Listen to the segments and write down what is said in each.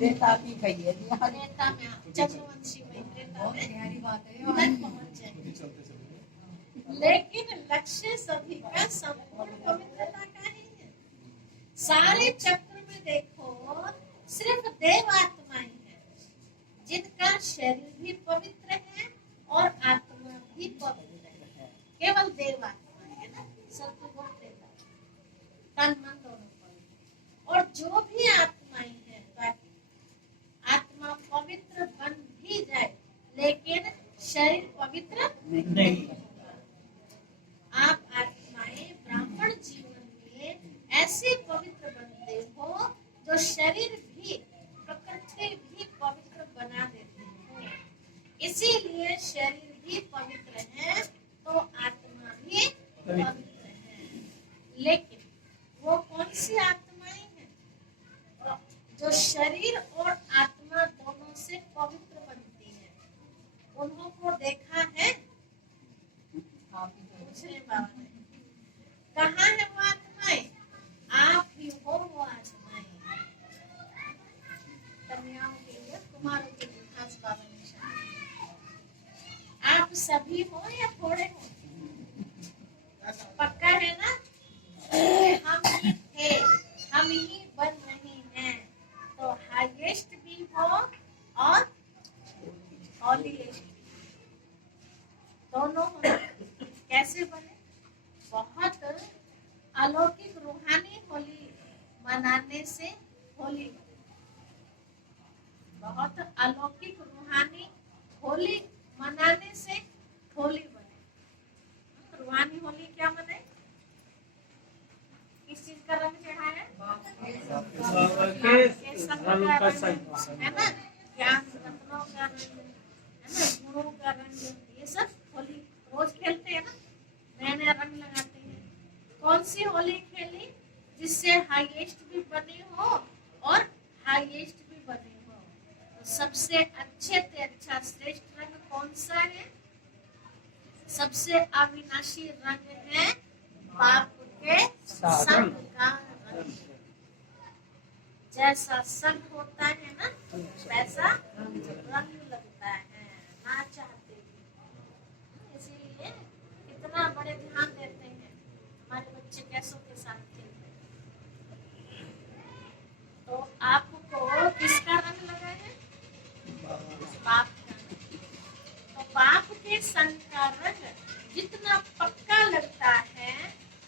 त्रेता की कहिए त्रेता में चंद्रवंशी में त्रेता में पहुंच जाएंगे। लेकिन लक्ष्य सभी का संपूर्ण पवित्रता का ही है। सारे चक्र में देखो सिर्फ देव आत्माएं हैं जिनका शरीर भी पवित्र है और आत्मा भी पवित्र है। केवल देव आत्माएं है ना, सत्वगुण तन मन दोनों पवित्र। और जो भी आत्माएं हैं बाकी आत्मा पवित्र बन भी जाए लेकिन शरीर पवित्र नहीं। आप आत्माएं ब्राह्मण जीवन में ऐसे पवित्र बनते हो जो शरीर भी प्रकृति भी पवित्र बना देते हो। इसीलिए शरीर भी पवित्र है तो आत्मा भी पवित्र है। लेकिन वो कौन सी आत्माएं हैं जो शरीर और आत्मा दोनों से पवित्र बनती हैं? उन्हों को देखा है? कहाँ है वो आत्माएं? आप ही हो वो आत्माएं। कन्याओं के लिए, कुमारों के लिए खास बाबा निशान। आप सभी हो या थोड़े हो? पक्का है ना? हम ही थे, हम ही बन रहे हैं। तो हाईएस्ट भी हो और हॉलीएस्ट दोनों हो। कैसे बने? बहुत अलौकिक रूहानी होली मनाने से होली बने। बहुत अलौकिक रूहानी होली मनाने से होली बने। रूहानी होली क्या मने? किस चीज का रंग चढ़ाया है ना? ज्ञान रत्नों का रंग है ना, गुणों का रंग, ये सब होली रोज खेलते हैं ना, नए नए रंग लगाते हैं। कौन सी होली खेली? जिससे हाईएस्ट भी बने हो और हाईएस्ट भी बने हो। तो सबसे अच्छे से अच्छा श्रेष्ठ रंग कौन सा है? सबसे अविनाशी रंग है बाप के संग का रंग। जैसा संग होता है ना वैसा रंग लगता है ना चाहते भी। इसीलिए इतना बड़े ध्यान देते हैं हमारे बच्चे कैसों के साथ खेलते हैं। तो आपको किसका रंग लगा है? बाप का। तो बाप के संग का रंग जितना पक्का लगता है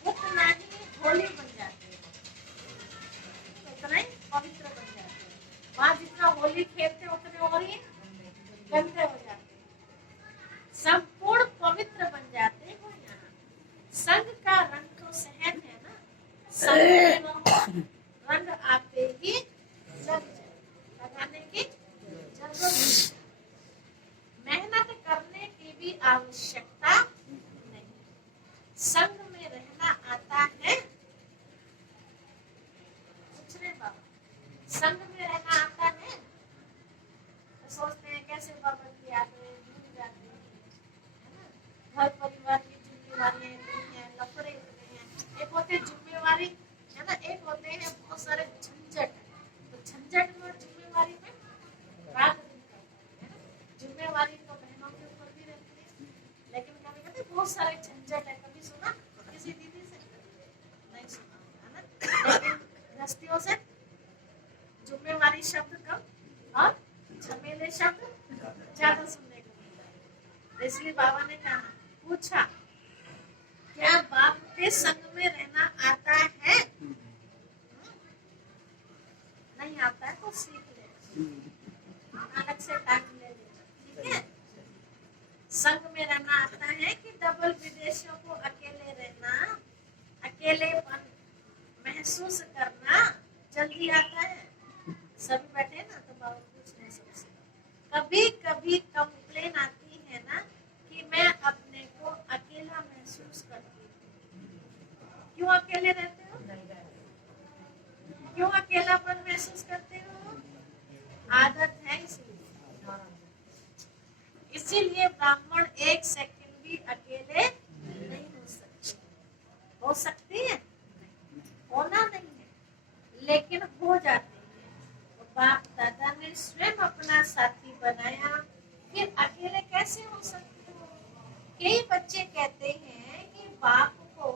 उतना ही होली बन जाते हैं, उतना ही पवित्र बन जाते हैं। वहाँ जितना होली खेलते उतने और ही गंदे हो जाते हैं, संपूर्ण पवित्र बन जाते हो। यहाँ संग का रंग तो सहज है ना, संग में रंग आते ही लग जाए, लगाने की जरूरत नहीं, मेहनत करने की भी आवश्यकता नहीं। संग में रहना आता है? पूछ रहे बाबा, संग में रहना आता है? तो सोचते हैं कैसे बाबा की यादें भूल जाते हैं, घर परिवार की जिम्मेवारियां इतनी हैं, लफड़े इतने हैं। एक होते जिम्मेवारी है ना, एक होते हैं बहुत सारे झंझट। तो झंझट में जिम्मेवारी में रात दिन करते हैं। जिम्मेवारी तो बहनों के ऊपर भी रहती है, लेकिन कभी कहते बहुत सारे झंझट है। कभी सुना किसी दीदी से? नहीं सुना है ना। लेकिन गृहस्थियों से जिम्मेवारी शब्द कम और झमेले शब्द ज्यादा सुनने को मिलता है। इसलिए बाबा ने कहा, पूछा क्या बाप के संग में रहना आता है? नहीं आता है तो सीख ले, अलग से टाइम ले लेना, ठीक है? संग में रहना आता है कि डबल विदेशियों को अकेले रहना, अकेलेपन महसूस करना जल्दी आता है? सभी बैठे ना तो बाबा पूछ रहे सबसे। कभी कभी कंप्लेन आती है ना कि मैं अपने को अकेला महसूस करती हूँ। क्यों अकेले रहते हो? क्यों अकेलापन महसूस करते हो? आदत है इसलिए। इसीलिए ब्राह्मण एक सेकंड भी अकेले नहीं हो सकते। हो सकती है? होना नहीं है, लेकिन हो जाते हैं। तो बाप दादा ने स्वयं अपना साथी बनाया, फिर अकेले कैसे हो सकते हो? कई बच्चे कहते हैं कि बाप को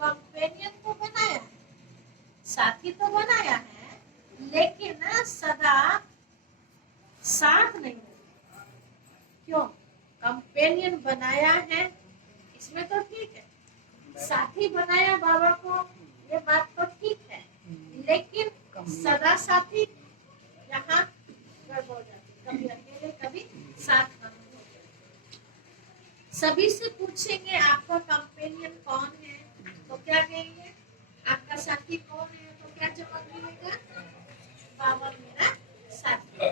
कंपेनियन तो बनाया है, साथी तो बनाया है, लेकिन सदा साथ नहीं है। क्यों? कंपेनियन बनाया है इसमें तो ठीक है, साथी बनाया बाबा को, ये बात तो ठीक है, लेकिन सदा साथी यहाँ गड़बड़ हो जाती, कभी अकेले कभी साथ में। सभी से पूछेंगे आपका कंपेनियन कौन है, तो क्या कहेंगे? आपका साथी कौन है, तो क्या जवाब मिलेगा? बाबा मेरा साथी।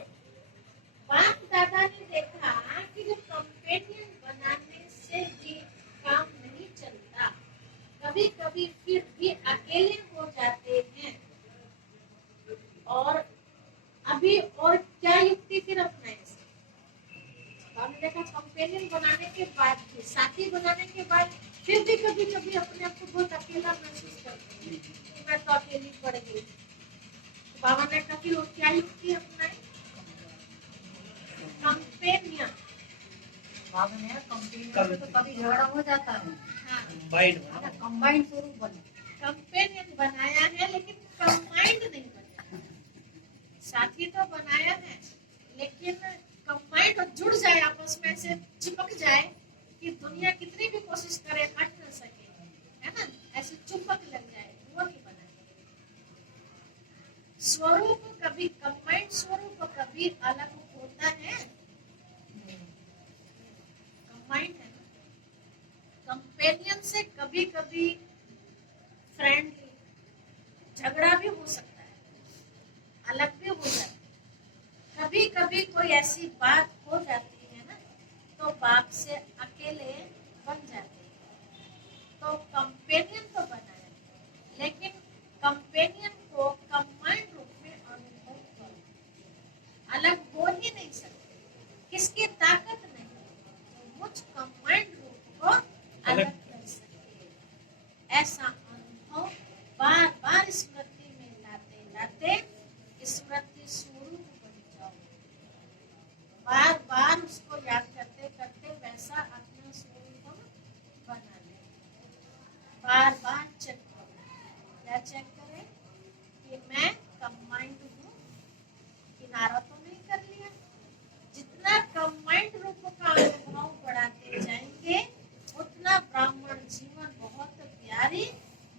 बाप दादा ने देखा कि जो कंपेनियन बनाने से भी काम नहीं चलता, कभी कभी फिर भी अकेले हो जाते हैं, और अभी और क्या युक्ति फिर अपनाए? हमने देखा कंपेनियन बनाने के बाद भी, साथी बनाने के बाद फिर भी कभी कभी अपने आप को बहुत अकेला महसूस करते हैं कि मैं तो अकेली पड़ गई। तो बाबा ने कहा कि वो क्या युक्ति अपनाई? कंपेनियन। बाबा ने कंपेनियन तो कभी झगड़ा हो जाता है, हाँ, कंबाइंड स्वरूप बने। कंपेनियन बनाया है लेकिन कंबाइंड नहीं बना। साथी तो बनाया है लेकिन कंबाइंड जुड़ जाए, आपस में से चिपक जाए कि दुनिया कितनी भी कोशिश करे हट न सके, है ना, ऐसे चिपक लग जाए, वो नहीं बना। स्वरूप कभी कंबाइंड स्वरूप कभी अलग होता है, कंबाइंड है ना। कंपेनियन से कभी कभी फ्रेंडली झगड़ा भी हो सकता है, अलग भी हो जाता है, कभी कभी कोई ऐसी बात हो जाती है ना, तो बाप से अकेले बन जाते हैं। तो कंपेनियन तो बना है, लेकिन कंपेनियन को कंबाइंड रूप में अनुभव करो, अलग हो ही नहीं सकते, किसकी ताकत नहीं तो मुझ कंबाइंड रूप को अलग कर सके। ऐसा अनुभव बार बार स्मृति में लाते लाते स्मृति स्वरूप बन जाओ, बार बार उसको याद करते करते वैसा अपना स्वरूप बना ले। बार बार चेक करो, क्या चेक करें कि मैं कंबाइंड हूँ, किनारा तो नहीं कर लिया। जितना कंबाइंड रूप का अनुभव बढ़ाते जाएंगे उतना ब्राह्मण जीवन बहुत प्यारी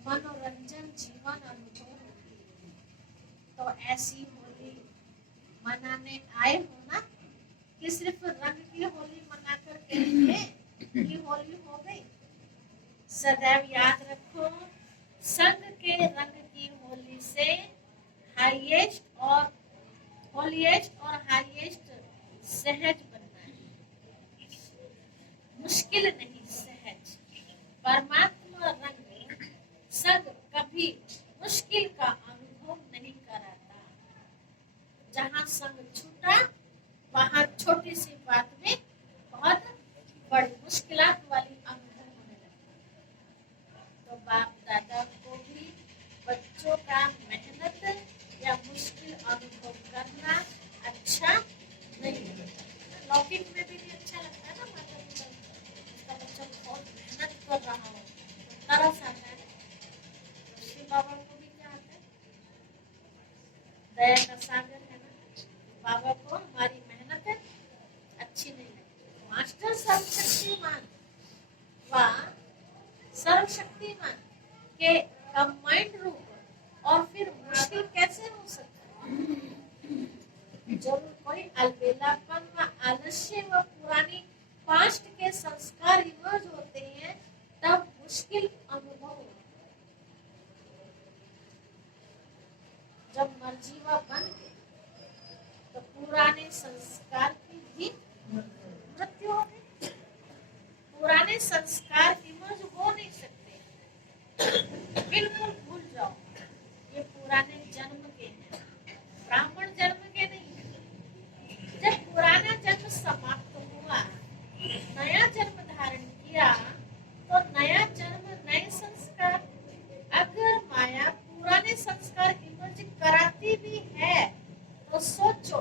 मनोरंजन जीवन अनुभव होगी। तो ऐसी होली मनाने आए हो ना कि सिर्फ रंग की होली मनाकर कहेंगे कि होली हो गई। सदैव याद रखो, संग के रंग की होली से हाईएस्ट और होलीएस्ट और हाईएस्ट सहज बनना है, मुश्किल नहीं, सहज। परमात्मा रंग संग कभी मुश्किल का अनुभव नहीं कराता। जहाँ संग छूटा वहाँ छोटी सी बात में बहुत बड़ी मुश्किलात वाली अनुभव होने लगता। तो बाप दादा को भी बच्चों का मेहनत या मुश्किल अनुभव करना अच्छा नहीं लगता। लौकिक में भी अच्छा लगता है ना, माता पिता उसका बच्चा बहुत मेहनत कर रहा हो तो तरस आता है। श्री बाबा को भी क्या आता है? दया का सागर है ना। बाबा को हमारी मेहनत अच्छी नहीं लगती। मास्टर सर्वशक्तिमान व सर्वशक्तिमान के कंबाइंड रूप और फिर मुश्किल कैसे हो सकता है? जब कोई अलबेलापन व आलस्य व पुरानी पास्ट के संस्कार इमर्ज होते हैं तब मुश्किल अनुभव होता है। जब मर्जीवा बन गए तो पुराने संस्कार की भी मृत्यु हो गई। पुराने संस्कार इमर्ज हो नहीं सकते, बिल्कुल भूल जाओ, ये पुराने जन्म के हैं, ब्राह्मण जन्म के नहीं है। जब पुराना जन्म समाप्त हुआ, नया जन्म धारण किया, तो नया जन्म नए संस्कार। अगर माया पुराने संस्कार इमर्ज कराती भी है तो सोचो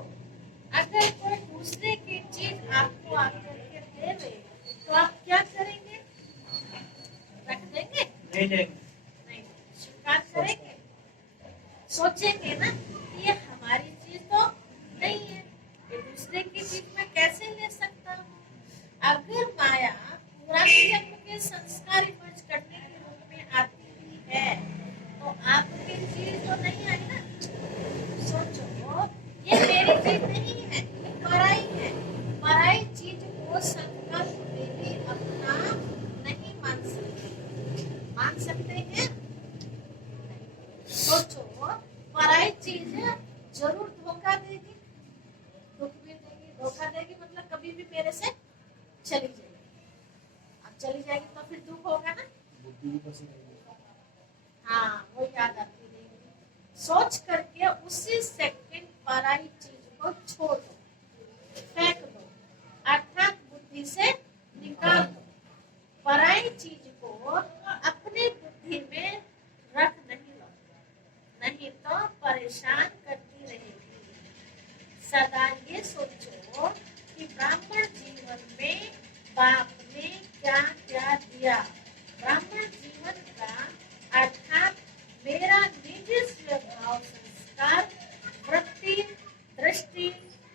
जरूर धोखा देगी, दुख भी देगी। धोखा देगी मतलब कभी भी मेरे से चली जाएगी। अब चली जाएगी तो फिर दुख होगा ना। हाँ, वो याद आती रहेगी। सोच करके उसी सेकंड पराई चीज को छोड़ दो, फेंक दो, अर्थात बुद्धि से निकाल दो। पराई चीज को अपनी बुद्धि में रख नहीं लो, नहीं तो परेशान करती रहेगी। सदा ये सोचो कि ब्राह्मण जीवन में बाप ने क्या क्या दिया। ब्राह्मण जीवन का अर्थात मेरा निजी स्वभाव, संस्कार, वृत्ति, दृष्टि,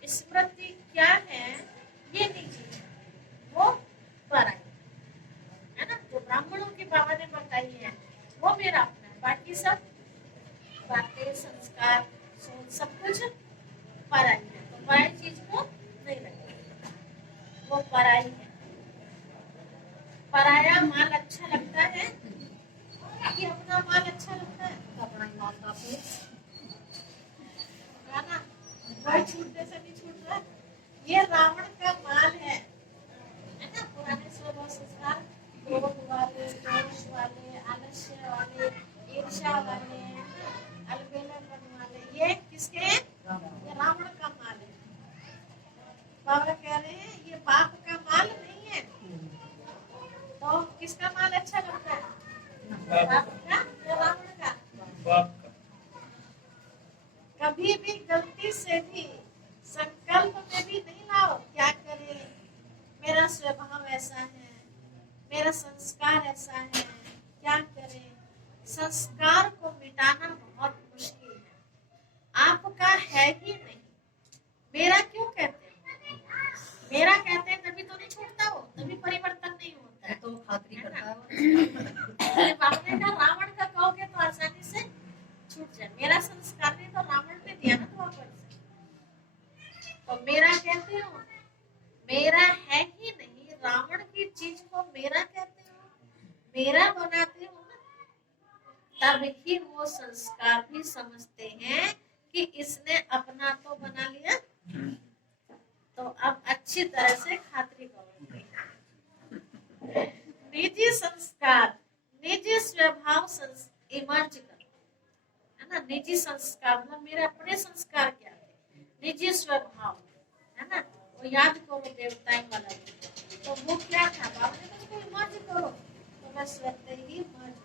स्मृति क्या है, ये निजी है, वो पराई है ना। जो ब्राह्मणों की बाबा ने बताई है वो मेरा अपना है, बाकी सब बातें, संस्कार, सोच सब कुछ पराई है। तो पराई चीज को नहीं रखें, वो पराई है। पराया माल अच्छा लगता है कि अपना माल अच्छा लगता है? अपना ही माल काफी है ना, कोई छूटने से नहीं छूट रहा। ये रावण का माल है ना। पुराने स्वभाव संस्कार, क्रोध वाले, दोष वाले, आलस्य वाले, ईर्ष्या वाले, अलबेलापन वाले, ये किसके हैं? ये रावण का माल है। बाबा कह रहे हैं ये बाप का माल नहीं है। तो किसका माल अच्छा लगता है? बाप का या रावण का? बाप का। कभी भी गलती से भी संकल्प में भी नहीं लाओ क्या करे, मेरा स्वभाव ऐसा है, मेरा संस्कार ऐसा है, क्या करे। संस्कार को मिटाना बहुत मुश्किल है, आपका है ही नहीं। मेरा क्यों कहते हैं? मेरा कहते हैं तभी तो नहीं छूटता, हो तभी परिवर्तन नहीं होता है। तो खातरी करता है। बाप ने कहा रावण का कहोगे तो आसानी से छूट जाए। मेरा संस्कार नहीं तो रावण ने दिया ना तो वापस। तो मेरा कहते हो, मेरा है ही नहीं। रावण की चीज को मेरा कहते हो, मेरा बनाते हो ना, तब ही वो संस्कार भी समझते हैं कि इसने अपना तो बना लिया। तो अब अच्छी तरह से खातरी करोगे। निजी संस्कार, निजी स्वभाव इमर्ज करो, है ना। निजी संस्कार मतलब मेरे अपने संस्कार क्या थे, निजी स्वभाव है ना, वो याद करो देवताएं वाला। तो वो क्या था, बाबा ने उसको इमर्ज करो, तो मैं स्वतः ही मर्ज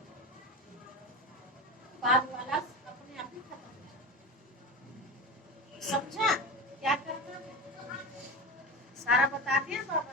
बाद वाला अपने आप ही खत्म हो जाए। समझा क्या करना है? सारा बता दिया बाबा।